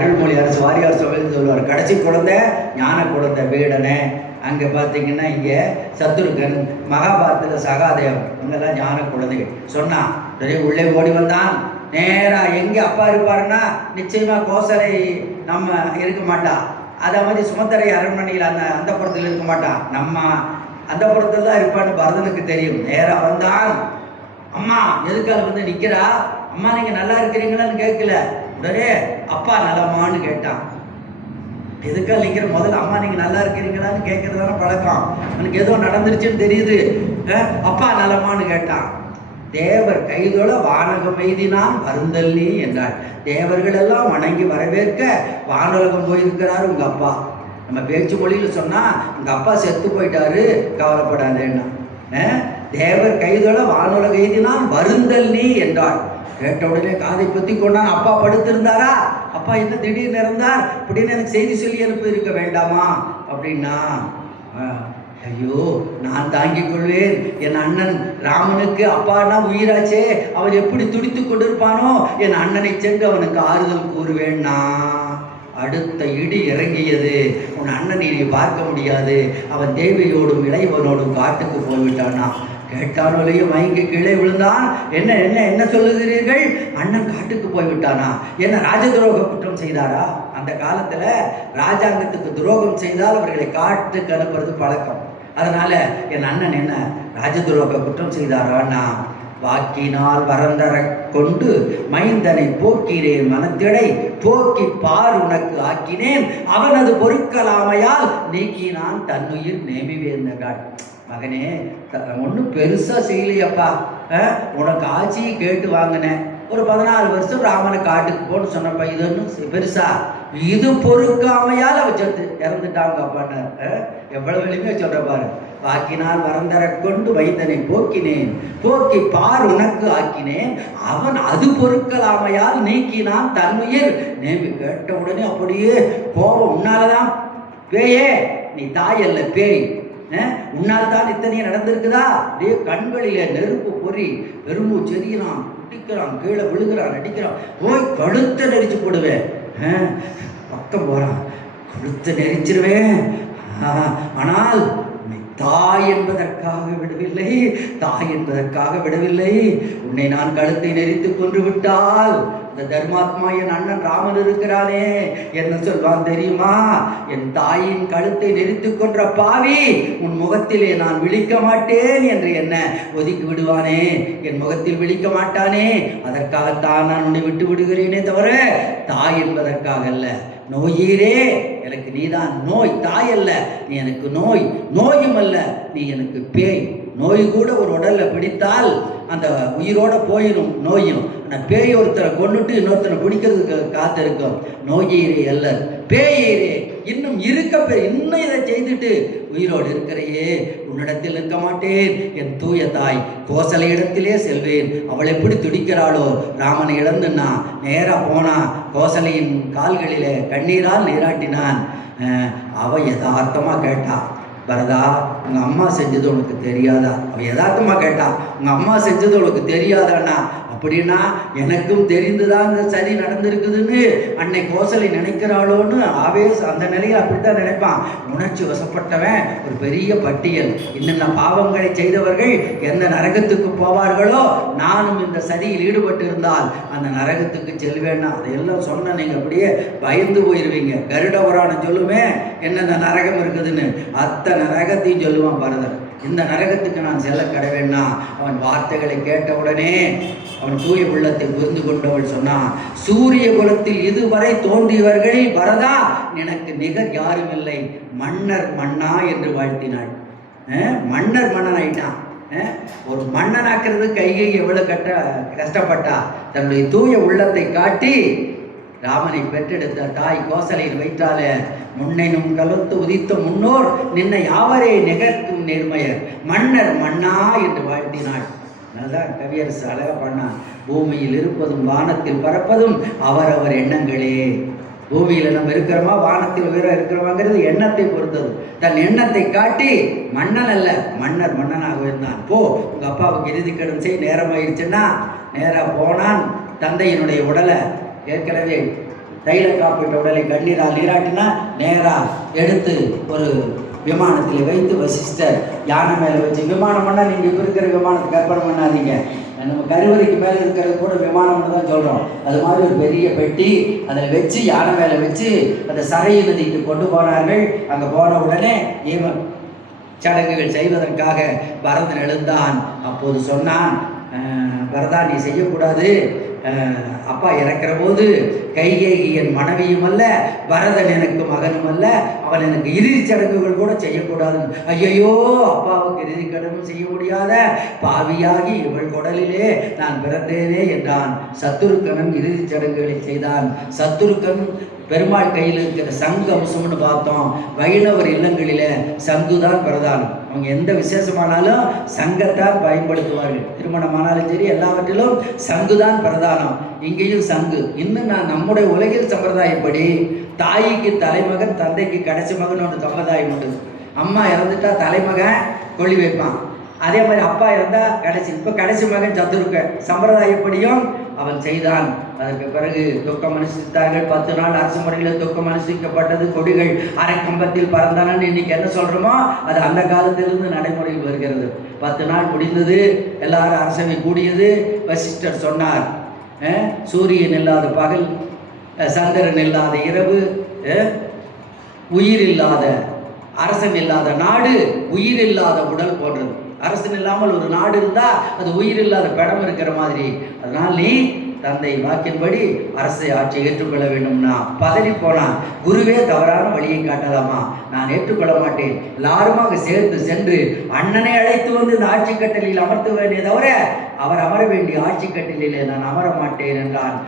அருள்மொழி அரசு வாரியார் சொல்லுவார், கடைசி குழந்தை ஞான குழந்தை வீடனே. அங்கே பார்த்தீங்கன்னா இங்கே சத்ருகன், மகாபாரதத்தில் சகாதேவன், இவங்கெல்லாம் ஞான குழந்தைகள். சொன்னான் உள்ளே ஓடி வந்தான். நேராக எங்கே அப்பா இருப்பாருன்னா நிச்சயமாக கோசலை நம்ம இருக்க மாட்டான். அதே மாதிரி சுமந்தரை அரண்மனையில் அந்த புறத்தில் இருக்க மாட்டான், நம்ம அந்த புறத்தில் தான் இருப்பான்னு பரதனுக்கு தெரியும். நேராக வந்தான். அம்மா எதுக்காக வந்து நிற்கிறா? அம்மா நீங்கள் நல்லா இருக்கிறீங்களான்னு கேட்கல, உடனே அப்பா நலமான்னு கேட்டான். எதுக்காக நிற்கிற? முதல்ல அம்மா நீங்கள் நல்லா இருக்கிறீங்களான்னு கேட்கறது தானே பழக்கம். எனக்கு ஏதோ நடந்துருச்சுன்னு தெரியுது. அப்பா நலமான்னு கேட்டான். தேவர் கைதொழ வானகம் எய்தினான் வருந்தல்லி என்றார். தேவர்கள் எல்லாம் வணங்கி வரவேற்க வானுலகம் போயிருக்கிறாரு உங்க அப்பா. நம்ம பேச்சு மொழியில் சொன்னா உங்க அப்பா செத்து போயிட்டாரு, கவலைப்படாதேன்னா. தேவர் கைதொழ வானுலக எய்தினான் வருந்தல்லி என்றார். கேட்ட உடனே காதை பற்றி கொண்டான். அப்பா படுத்திருந்தாரா? அப்பா என்ன திடீர்னு இருந்தார் அப்படின்னு எனக்கு செய்தி சொல்லி அனுப்பி இருக்க வேண்டாமா அப்படின்னா, ஐயோ நான் தாங்கிக் கொள்வேன். என் அண்ணன் ராமனுக்கு அப்பானா உயிராச்சே, அவன் எப்படி துடித்து கொண்டிருப்பானோ, என் அண்ணனை சென்று அவனுக்கு ஆறுதல் கூறுவேன்னா. அடுத்த இடி இறங்கியது. உன் அண்ணனை நீ பார்க்க முடியாது, அவன் தேவியோடும் இளைவனோடும் காட்டுக்கு போய்விட்டானா. கேட்டானோலையும் மயங்கி கீழே விழுந்தான். என்ன என்ன என்ன சொல்லுகிறீர்கள்? அண்ணன் காட்டுக்கு போய்விட்டானா? என்ன ராஜதுரோக குற்றம் செய்தாரா? அந்த காலத்துல ராஜாங்கத்துக்கு துரோகம் செய்தால் அவர்களை காட்டுக்கு அனுப்புறது பழக்கம். அதனால என் அண்ணன் என்ன ராஜதுரோக குற்றம் செய்தாரான்னா, வாக்கினால் வரந்தர கொண்டு மைந்தனை போக்கிறேன் மனத்திடை போக்கி பார் உனக்கு ஆக்கினேன் அவனது பொறுக்கலாமையால் நீக்கினான் தன்னுயிர் நேமிவேந்தகாள். மகனே ஒன்றும் பெருசாக செய்யலையப்பா, உனக்கு ஆட்சியை கேட்டு வாங்கினேன். ஒரு 14 வருஷம் ராமனை காட்டுக்கு போன்னு சொன்னப்பா, இது ஒன்றும் பெருசா? இது பொறுக்காமையால் அவ செத்து இறந்துட்டாங்க அப்பான்னு. எவ்வளவு எளிமையா சொல்ற பாரு. வாக்கினால் வரந்தர கொண்டு வைத்தனை போக்கினேன் போக்கி பார் உனக்கு ஆக்கினேன் அவன் அது பொறுக்கலாமையால் நீக்கினான் தன்னுயிர் நேமி. கேட்ட உடனே அப்படியே கோபம். உன்னாலதான் பேயே, நீ தாய் அல்ல பேய், உன்னால் தான் இத்தனையே நடந்திருக்குதா? அப்படியே கண்களிலே நெருப்பு பொறி, பெரும்பு செறியலாம், குட்டிக்கிறான், கீழே விழுகிறான், அடிக்கிறான். போய் கழுத்தை நெரிச்சு போடுவேன். பக்கம் போறான், கழுத்தை நெரிச்சிருவேன். ஆனால் தாய் என்பதற்காக விடவில்லை, தாய் என்பதற்காக விடவில்லை. உன்னை நான் கழுத்தை நெரித்து கொன்று விட்டால் இந்த தர்மாத்மா என் அண்ணன் ராமன் இருக்கிறானே என்ன சொல்வான் தெரியுமா? என் தாயின் கழுத்தை நெரித்து கொன்ற பாவி, உன் முகத்திலே நான் விழிக்க மாட்டேன் என்று என்ன ஒதுக்கி விடுவானே, என் முகத்தில் விழிக்க மாட்டானே. அதற்காகத்தான் நான் உன்னை விட்டு விடுகிறேனே தவிர தாய் என்பதற்காக அல்ல. நோயீரே, எனக்கு நீதான் நோய், தாய் அல்ல நீ எனக்கு நோய், நோயும் அல்ல நீ எனக்கு பேய். நோய் கூட ஒரு உடல்ல பிடித்தால் அந்த உயிரோட போயிடும் நோயும். ஆனால் பேய் ஒருத்தரை கொண்டுட்டு இன்னொருத்தரை பிடிக்கிறதுக்கு காத்திருக்கும். நோயீரே அல்ல பேயீரே, இன்னும் இன்னும் இதை செய்துட்டு உயிரோடு இருக்கிறையே, உன்னிடத்தில் இருக்க மாட்டேன். என் தூய தாய் கோசலை இடத்திலே செல்வேன். அவள் எப்படி துடிக்கிறாளோ, ராமனை இழந்துன்னா நேராக போனா கோசலையின் கால்களிலே கண்ணீரால் நீராட்டினான். அவ யதார்த்தமாக கேட்டா, பரதா உங்கள் அம்மா செஞ்சது உனக்கு தெரியாதா? அவள் யதார்த்தமாக கேட்டா, உங்கள் அம்மா செஞ்சது உனக்கு தெரியாதாண்ணா? அப்படின்னா எனக்கும் தெரிந்துதான் இந்த சரி நடந்திருக்குதுன்னு அன்னை கோசலை நினைக்கிறாளோன்னு ஆவேசம். அந்த நிலையில் அப்படித்தான் நினைப்பான். உணர்ச்சி வசப்பட்டவன் ஒரு பெரிய பட்டியல். இன்னென்ன பாவங்களை செய்தவர்கள் எந்த நரகத்துக்கு போவார்களோ, நானும் இந்த சதியில் ஈடுபட்டு இருந்தால் அந்த நரகத்துக்கு செல்வேன்னா அதையெல்லாம் சொன்ன நீங்கள் அப்படியே பயந்து போயிடுவீங்க. கருட புராணம் சொல்லுவேன் என்னென்ன நரகம் இருக்குதுன்னு, அத்தனை நரகத்தையும் சொல்லுவான் பரதன். இந்த நரகத்துக்கு நான் செல்ல கடவேன்னா. அவன் வார்த்தைகளை கேட்டவுடனே அவன் தூய உள்ளத்தை புரிந்து கொண்டவள் சொன்னான், சூரிய குலத்தில் இதுவரை தோன்றியவர்களில் பரதா எனக்கு நிகர் யாரும் இல்லை, மன்னர் மன்னா என்று வாழ்த்தினாள். மன்னர் மன்னன் ஆயிட்டான். ஒரு மன்னனாக்குறது கைகை எவ்வளவு கஷ்டப்பட்டா. தன்னுடைய தூய உள்ளத்தை காட்டி ராமனை பெற்றெடுத்த தாய் கோசலையில் வைத்தால முன்னைனும் கலத்து உதித்த முன்னோர் நின்னை யாவரே நிகழ்த்தும் நேர்மையர் மன்னர் மன்னா என்று வாழ்த்தினாள். அதுதான் கவியரசு அழகா பண்ணான். பூமியில் இருப்பதும் வானத்தில் பறப்பதும் அவரவர் எண்ணங்களே. பூமியில் நம்ம இருக்கிறோமா, வானத்தில் உயர இருக்கிறோமாங்கிறது எண்ணத்தை பொறுத்தது. தன் எண்ணத்தை காட்டி மன்னன் அல்ல மன்னர் மன்னனாக இருந்தான். போ உங்க அப்பாவுக்கு இறுதி கடன் செய், நேரம் ஆயிடுச்சுன்னா நேராக போனான். தந்தையினுடைய உடலை ஏற்கனவே தைல காப்பிட்ட உடலை கண்ணீரால் நீராட்டினா நேராக எடுத்து ஒரு விமானத்தில் வைத்து வசிஷ்டர் யானை மேலே வச்சு, விமானம் பண்ணால் நீங்கள் இப்போ இருக்கிற விமானத்தை கற்பனை பண்ணாதீங்க, நம்ம கருவறைக்கு மேலே இருக்கிறது கூட விமானம்னு தான் சொல்கிறோம். அது மாதிரி ஒரு பெரிய பெட்டி அதில் வச்சு யானை மேலே வச்சு அந்த சரையு நதிக்கு கொண்டு போனார்கள். அங்கே போன உடனே ஈவன் சடங்குகள் செய்வதற்காக பரதன் எழுந்தான். அப்போது சொன்னான், பரதா நீ செய்யக்கூடாது, அப்பா இறக்கிற போது கைகேயி என் மனைவியும் அல்ல, பரதன் எனக்கு மகனும் அல்ல, அவன் எனக்கு இறுதி சடங்குகள் கூட செய்யக்கூடாது. ஐயையோ, அப்பாவுக்கு இறுதி கடனும் செய்ய முடியாத பாவியாகி இவள் குடலிலே நான் பிறந்தேனே என்றான். சத்துருக்கனும் இறுதி சடங்குகளை செய்தான். சத்துருக்கன் பெருமாள் கையில் இருக்கிற சங்கு அம்சம்னு பார்த்தோம். வைணவர் இல்லங்களில் சங்குதான் பிரதானம். அவங்க எந்த விசேஷமானாலும் சங்கத்தான் பயன்படுத்துவார்கள். திருமணமானாலும் சரி, எல்லாவற்றிலும் சங்குதான் பிரதானம். இங்கேயும் சங்கு. இன்னும் நான் நம்முடைய உலகில் சம்பிரதாயப்படி தாய்க்கு தலைமகன், தந்தைக்கு கடைசி மகன் ஒன்று சம்பிரதாயம் உண்டு. அம்மா இறந்துட்டா தலைமகன் கொள்ளி வைப்பான். அதே மாதிரி அப்பா இருந்தால் கடைசி, இப்போ கடைசி மகன் சத்துருக்கன். சம்பிரதாயப்படியும் அவன் செய்தான். அதற்கு பிறகு துக்கம் அனுஷ்டித்தார்கள். 10 நாள் அரசு முறையில் துக்கம் அனுஷ்டிக்கப்பட்டது. கொடிகள் அரை கம்பத்தில் பறந்தானன்னு இன்னைக்கு என்ன சொல்கிறோமோ அது அந்த காலத்திலிருந்து நடைமுறையில் வருகிறது. 10 நாள் முடிந்தது. எல்லாரும் அரசவை கூடியது. வசிஷ்டர் சொன்னார், சூரியன் இல்லாத பகல், சந்திரன் இல்லாத இரவு, உயிர் இல்லாத அரசன் இல்லாத நாடு உயிர் இல்லாத உடல் போன்றது. அரசன் இல்லாமல் ஒரு நாடு இருந்தால் அது உயிர் இல்லாத படம் இருக்கிற மாதிரி. அதனால் நீ தந்தை வாக்கின்படி அரசை ஆட்சி ஏற்றுக்கொள்ள வேண்டும்னா பதறி போனான். குருவே தவறான வழியை காட்டலாமா? நான் ஏற்றுக்கொள்ள மாட்டேன். எல்லாருமாக சேர்த்து சென்று அண்ணனை அழைத்து வந்து இந்த ஆட்சி கட்டளையில் அமர்த்த வேண்டிய தவிர அவர் அமர வேண்டிய ஆட்சி கட்டளையிலே நான் அமர மாட்டேன் என்றான்.